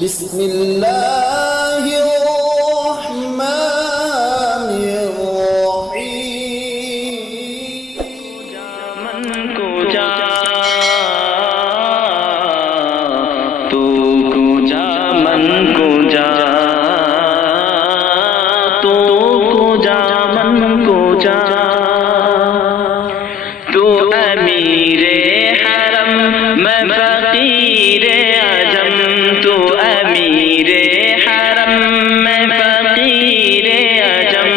بسم اللہ الرحمن الرحیم من کو جا تو کو جا من کو جا تو کو جا من کو جا تو امیر حرم میں فقیر اعظم تو امیر حرم میں فقیر اعظم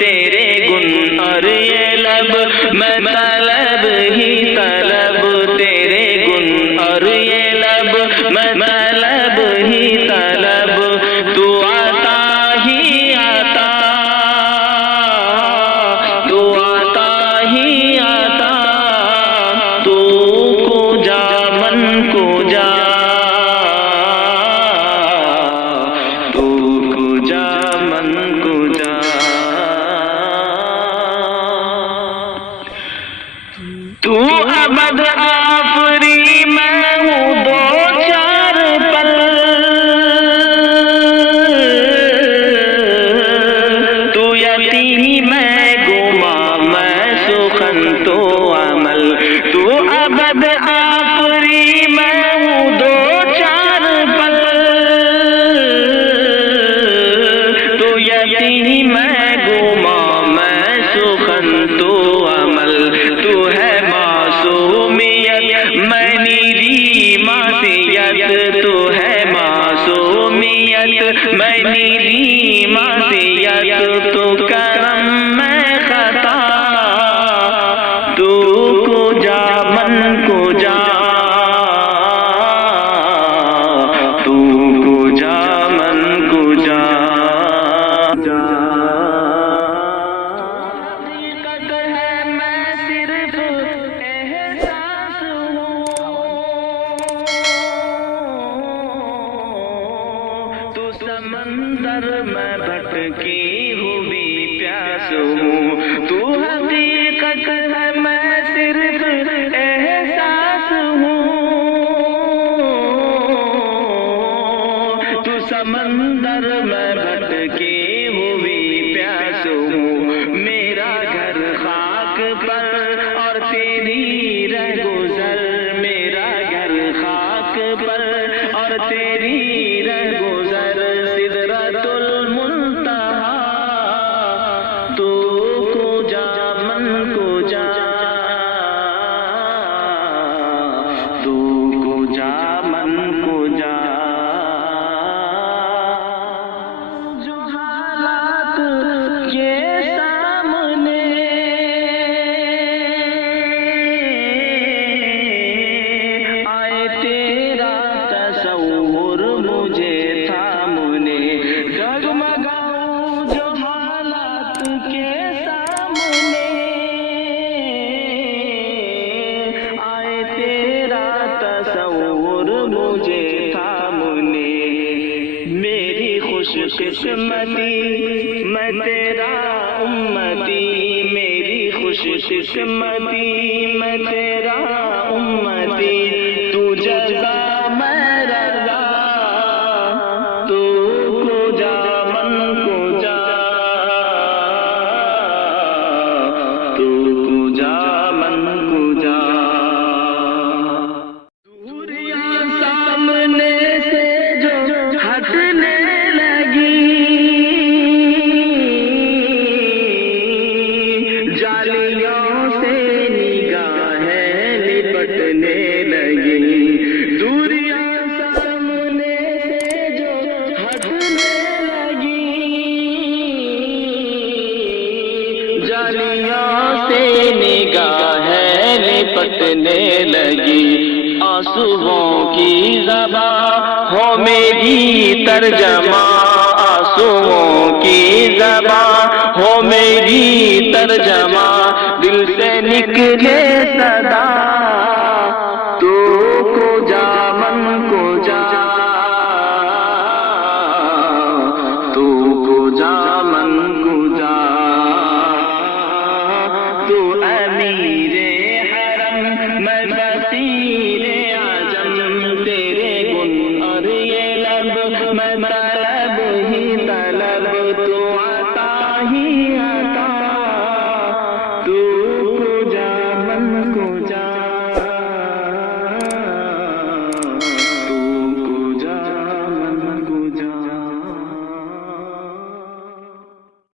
تیرے گن اور یہ لب میں طلب ہی طلب تیرے گن اور یہ لب میں طلب ہی طلب تو آتا ہی آتا تو آتا ہی آتا تو کو جا من کو جا تو کو جا من کو جا تو ابد آفری میں ہوں دو چار پل تو یتیم میں گما میں سخن تو عمل تو ابد آفری میں ہوں دو چار پل تو یتیم میں گما میں سخن تو عمل تو ہے معصومیت میں نیری معصیت تو ہے معصومیت میں نیری معصیت تو کرم میں خطا تو کو جا من کو جا تو کو جا من کو جا حقیقت ہے میں صرف احساس ہوں تو سمندر میں بھٹکی ہوئی پیاس ہوں تو حقیقت ہے میں صرف احساس ہوں تو سمندر میں بھٹکی ہوئی پیاس ہوں میرا گھر خاک پر اور تیری رہگزر میرا گھر خاک پر اور تیری رہگزر سدرۃ المنتہا تو کو جا من کو جا تو کو جا من کو جا جو حالات کے سامنے آئے تیرا تصور مجھے تھامنے ڈگمگاؤں جو حالات کے سامنے آئے تیرا تصور مجھے تھامنے میری خوش قسمتی میں تیرا امتی میری خوش قسمتی میں تیرا امتی تو جزا میں رضا تو کو جا من کو جا تو کو جا من کو جا دوریاں سامنے سے جو ہٹنے لگی جالیوں سے نگاہیں لپٹنے لگی دوریاں سامنے سے جو ہٹنے لگی جالیوں سے نگاہیں لپٹنے لگی آنسوؤں کی زباں ہو میری ترجمہ آنسوؤں کی زباں ہو میری ترجمہ دل سے نکلے صدا تو کو جا من کو جا تو کو جا من کو جا تو امیر حرم میں فقیر اعظم تیرے گن اور یہ لب عطا ہی